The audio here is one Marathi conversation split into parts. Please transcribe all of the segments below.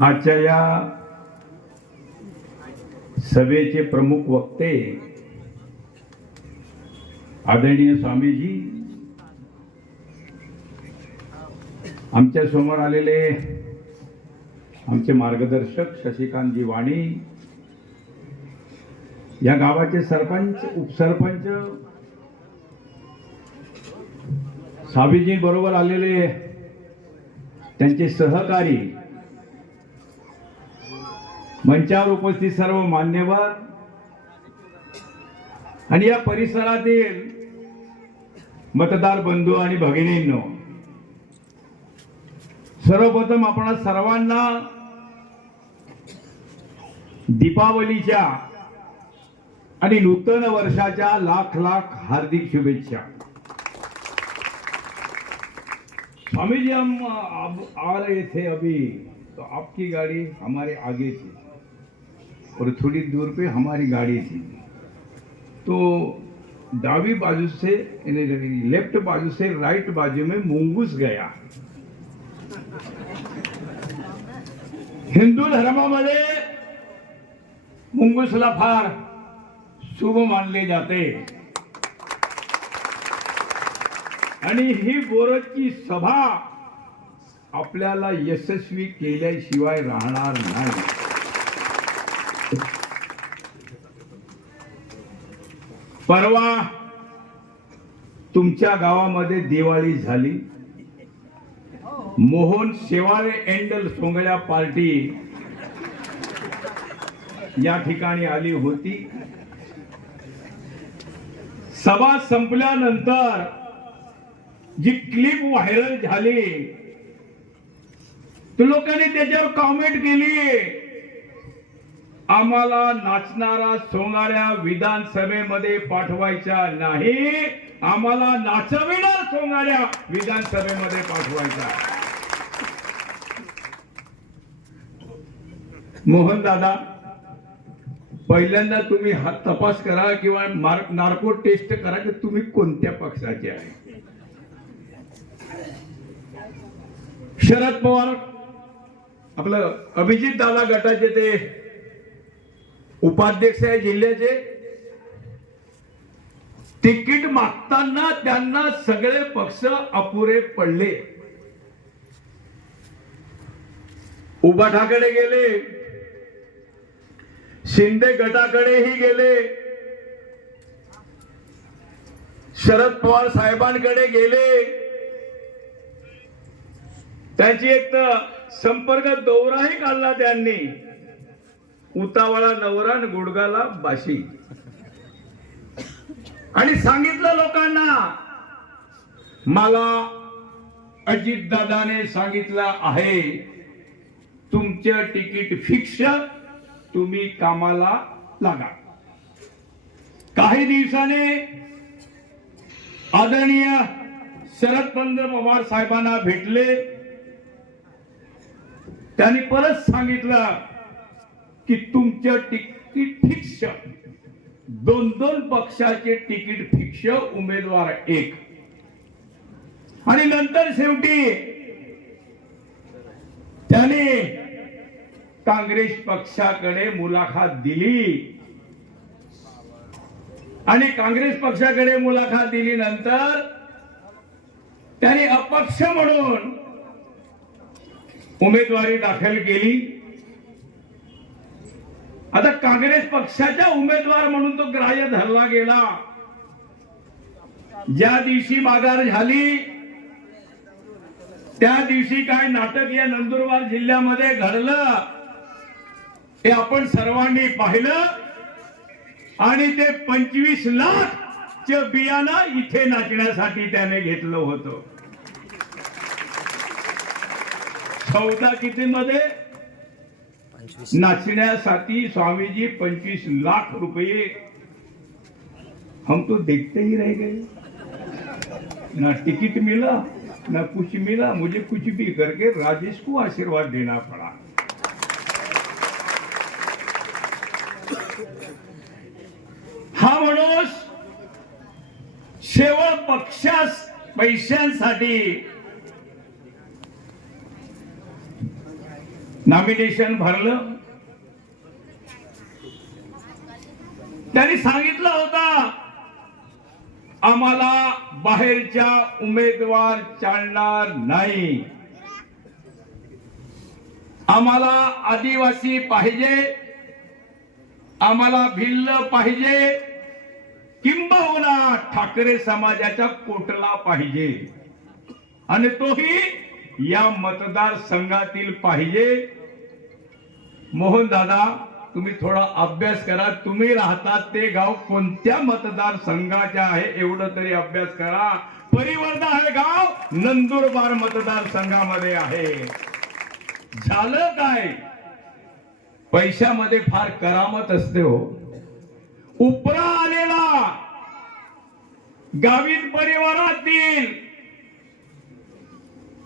आजच्या या सभेचे प्रमुख वक्ते आदरणीय स्वामीजी आमच्यासमोर आलेले आमचे मार्गदर्शक शशिकांतजी वाणी या गावाचे सरपंच उपसरपंच स्वामीजी बरोबर आलेले त्यांचे सहकारी मंचावर उपस्थित सर्व मान्यवर आणि या परिसरातील मतदार बंधू आणि भगिनींनो सर्वप्रथम आपण सर्वांना दीपावलीच्या आणि नूतन वर्षाच्या लाख लाख हार्दिक शुभेच्छा. स्वामी जी हम अब आ रहे थे अभी तो आपकी गाड़ी हमारे आगे थी और थोड़ी दूर पे हमारी गाड़ी थी। तो दावी बाजू से लेफ़्ट बाजू से, राइट बाजू में मुंगूस गया। हिंदू धर्मामध्ये मुंगूसला फार शुभ मानले जाते। आणि ही बोरची सभा आपल्याला यशस्वी केल्याशिवाय राहणार नाही. परवा तुमच्या गावामध्ये दिवाळी झाली. मोहन शेवाळे एंडल सोंगळ्या पार्टी या ठिकाणी आली होती. सभा संपल्यानंतर जी क्लिप व्हायरल झाली लोकांनी त्याच्यावर कॉमेंट केली. आम्हाला नाचणारा सोंगाड्या विधानसभेमध्ये पाठवायचा नाही. आम्हाला नाचविणार सोंगाड्या विधानसभेमध्ये पाठवायचा. मोहन दादा पहिल्यांदा तुम्ही हा तपास करा किंवा मार्क नार्को टेस्ट करा की तुम्ही कोणत्या पक्षाचे आहे? शरद पवार आपलं अभिजित दादा गटाचे ते उपाध्यक्ष आहे जिल्ह्याचे. तिकीट मागताना त्यांना सगळे पक्ष अपुरे पडले. उबाठाकडे गेले. शिंदे गटाकडेही गेले. शरद पवार साहेबांकडे गेले. त्यांची एक तर संपर्क दौराही काढला त्यांनी. उतावळा नवरा गुडगाला बाशी. आणि सांगितलं लोकांना मला अजित दादाने सांगितलं आहे तुमचं तिकीट फिक्स तुम्ही कामाला लागा. काही दिवसाने आदरणीय शरदचंद्र पवार साहेबांना भेटले. त्यांनी परत सांगितलं की तुमचं तिकीट फिक्स. दोन दोन पक्षाचे तिकीट फिक्स उमेदवार एक. आणि नंतर शेवटी त्याने काँग्रेस पक्षाकडे मुलाखत दिली. आणि काँग्रेस पक्षाकडे मुलाखत दिली नंतर त्याने अपक्ष म्हणून उमेदवारी दाखल केली. आता काँग्रेस पक्षाचा उमेदवार म्हणून तो ग्राह्य धरला गेला. ज्या दिवशी माघार झाली त्या दिवशी काय नाटक या नंदुरबार जिल्ह्यामध्ये घडलं ते आपण सर्वांनी पाहिलं. आणि ते पंचवीस लाख च बियाणं इथे नाचण्यासाठी त्याने घेतलं होतं. चौदा किती मध्ये नाचण्यासाठी स्वामीजी पंचवीस लाख रुपये. हम तो देखते ही रह गए. ना टिकट मिला ना कुछ मिला मुझे कुछ भी करके राजेश को आशीर्वाद देना पड़ा. हा माणूस शेवळ पक्षास पैशांसाठी नॉमिनेशन भरलं. त्यांनी सांगितलं होता आम्हाला बाहेरच्या उमेदवार चालणार नाही. आम्हाला आदिवासी पाहिजे आम्हाला भिल्ल पाहिजे किंबहुना ठाकरे समाजाच्या कोटला पाहिजे. आणि तोही या मतदारसंघातील पाहिजे. मोहन दादा तुम्ही थोडा अभ्यास करा. तुम्ही राहतात ते गाव कोणत्या मतदारसंघाचे आहे एवढं तरी अभ्यास करा. परिवर्धा हे गाव नंदुरबार मतदारसंघामध्ये आहे. झालं काय? पैशामध्ये फार करामत असते हो. उपरा आलेला. गावीत परिवारातील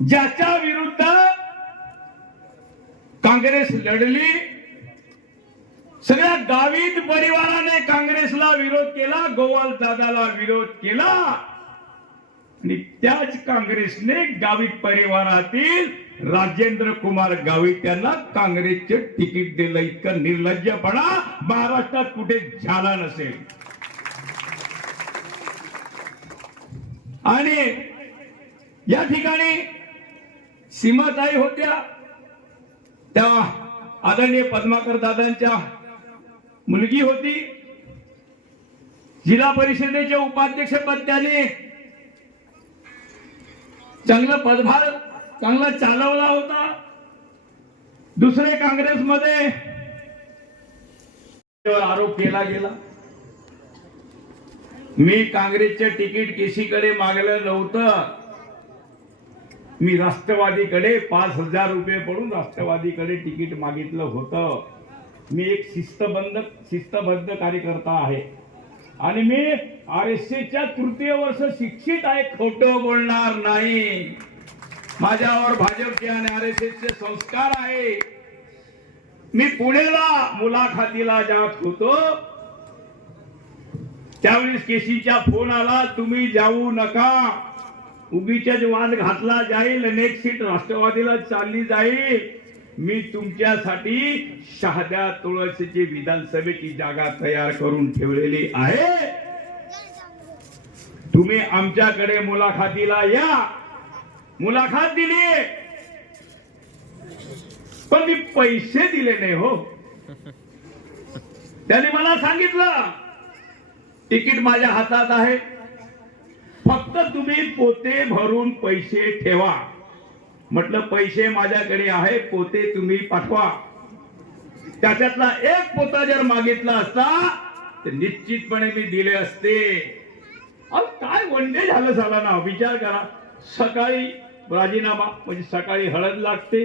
ज्याच्या विरुद्ध काँग्रेस लढली. सगळ्या गावित परिवाराने काँग्रेसला विरोध केला गोवाल दादाला विरोध केला. आणि त्याच काँग्रेसने गावित परिवारातील राजेंद्र कुमार गावित यांना काँग्रेसचे तिकीट दिलं. इतकं निर्लज्जपणा महाराष्ट्रात कुठे झाला नसेल. आणि या ठिकाणी सीमाताई होत्या. त्या आदरणीय पद्माकर दादांच्या मुलगी होती. जिल्हा परिषदेचे उपाध्यक्षपद त्याने चांगला पदभार चांगला चालवला होता. दुसरे काँग्रेसमध्ये आरोप केला गेला. मी काँग्रेसचे तिकीट केसीकडे मागलं नव्हतं. मी राष्ट्रवादीकडे पाच हजार रुपये पडून राष्ट्रवादीकडे तिकीट मागितलं होतं. मी एक शिस्तबद्ध शिस्तबद्ध कार्यकर्ता आहे. आणि मी आर एस च्या तृतीय वर्ष शिक्षित आहे खोटं बोलणार नाही. माझ्यावर भाजपचे आणि आर एस चे संस्कार आहे. मी पुण्याला मुलाखतीला जात होतो. त्यावेळेस केसीचा फोन आला तुम्ही जाऊ नका. उगीच्याच वाद घातला जाईल नेक्स्ट सीट राष्ट्रवादीला चालली जाईल मी तुमच्यासाठी शहाद्या तुळशीची विधानसभेची जागा तयार करून ठेवलेली आहे. तुम्ही आमच्याकडे मुलाखतीला या. मुलाखत दिली. पण मी पैसे दिले नाही हो. त्याने मला सांगितलं तिकीट माझ्या हातात आहे. फक्त तुम्ही पोते भरून पैसे ठेवा. म्हटलं पैसे माझ्याकडे आहे पोते तुम्ही पाठवा. त्याच्यातला एक पोता जर मागितला असता तर निश्चितपणे मी दिले असते. अहो काय वनडे झालं झाला ना विचार करा. सकाळी राजीनामा म्हणजे सकाळी हळद लागते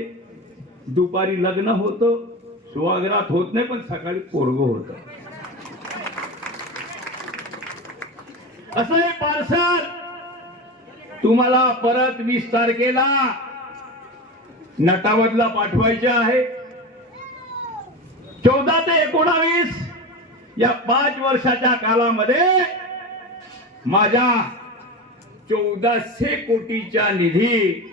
दुपारी लग्न होतं सुवाग्रात होत नाही पण सकाळी पोरग होतं. असं हे पार्सल. तुम्हाला परत वीस तारखेला नटावदला पाठवायचे आहे. चौदा ते एकोणावीस या पाच वर्षाच्या कालामध्ये माझ्या चौदाशे कोटीच्या निधी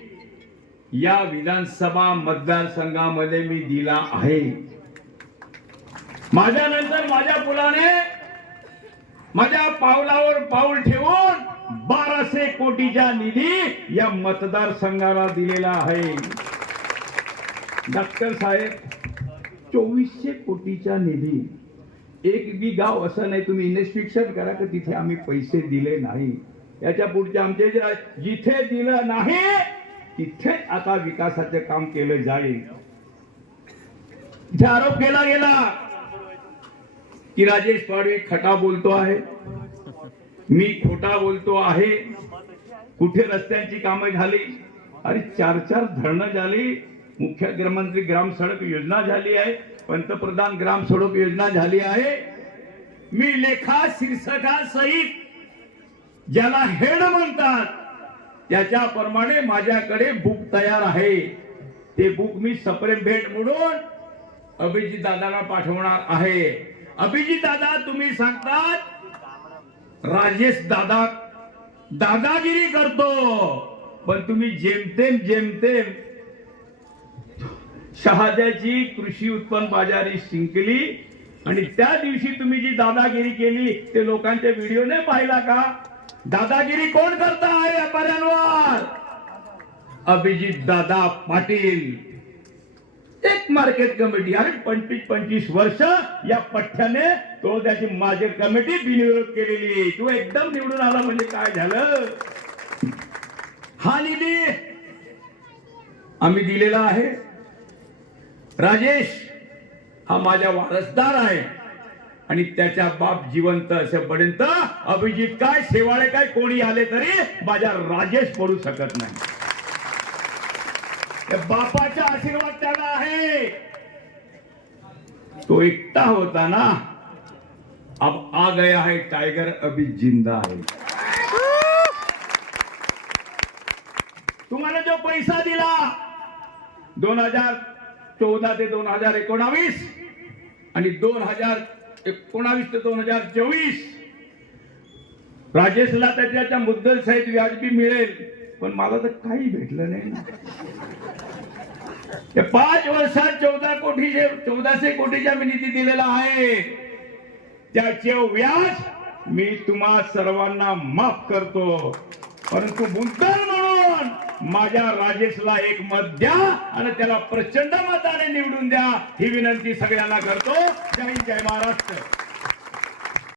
या विधानसभा मतदारसंघामध्ये मी दिला आहे. माझ्यानंतर माझ्या मुलाने माझ्या पावलावर पाऊल ठेवून बाराशे कोटीचा निधी या मतदारसंघाला दिलेला आहे. डॉक्टर साहेब चोवीसशे कोटीचा निधी एक बी गाव असं नाही तुम्ही इन्व्हेस्टिगेशन करा की तिथे आम्ही पैसे दिले नाही? याच्या पुढचे आमचे जे जिथे दिलं नाही तिथे आता विकासाचे काम केलं जाईल. तिथे आरोप केला गेला. की राजेश पाडवे खटा बोलतो आहे मी खोटा बोलतो आहे कुठे रस्त्यांची कामं झाली अरे चार चार धरणं झाली मुख्यमंत्री ग्राम सडक योजना झाली आहे पंतप्रधान ग्राम सडक योजना झाली आहे मी लेखा शीर्षका सहित ज्याला हेड म्हणतात त्याच्याप्रमाणे माझ्याकडे बुक तयार आहे. ते बुक मी सप्रेम भेट म्हणून अभिजित दादाला पाठवणार आहे. अभिजित दादा तुम्ही सांगतात? राजेश दादा दादागिरी करतो. पण तुम्ही जेमतेम जेमतेम शहाद्याची कृषी उत्पन्न बाजारी शिंकली आणि त्या दिवशी तुम्ही जी दादागिरी केली ते लोकांच्या व्हिडिओ नाही पाहिला का? दादागिरी कोण करता आहे व्यापाऱ्यांवर. अभिजित दादा पाटील. मार्केट कमिटी अरे पंचवीस पंचवीस वर्ष या पठ्ठ्याने तो त्याची माझी कमिटी बिनविरोध केलेली तू एकदम निवडून आला म्हणजे काय झालं? हा निधी आम्ही दिलेला आहे. राजेश हा माझा वारसदार आहे. आणि त्याच्या बाप जिवंत असेपर्यंत अभिजित काय शेवाळे काय कोणी आले तरी माझ्या राजेश पडू शकत नाही. बापाचा आशीर्वाद त्याला आहे. तो एकटा होता ना. अब आ गया है टाइगर अभी जिंदा है. तुम्हाला जो पैसा दिला दोन हजार चौदा ते दोन हजार एकोणावीस आणि दोन हजार एकोणावीस ते दोन हजार चोवीस राजेशला त्याच्या मुद्दल सहित व्याजबी मिळेल पण मला तर काही भेटलं नाही ना. पाच वर्षात चौदा कोटीचे चौदाशे कोटीच्या मी निधी दिलेला आहे. त्याचे व्याज मी तुम्हा सर्वांना माफ करतो. परंतु मुद्दल म्हणून माझ्या राजेशला एक मत द्या आणि त्याला प्रचंड मताने निवडून द्या ही विनंती सगळ्यांना करतो. जय हिंद, जय महाराष्ट्र.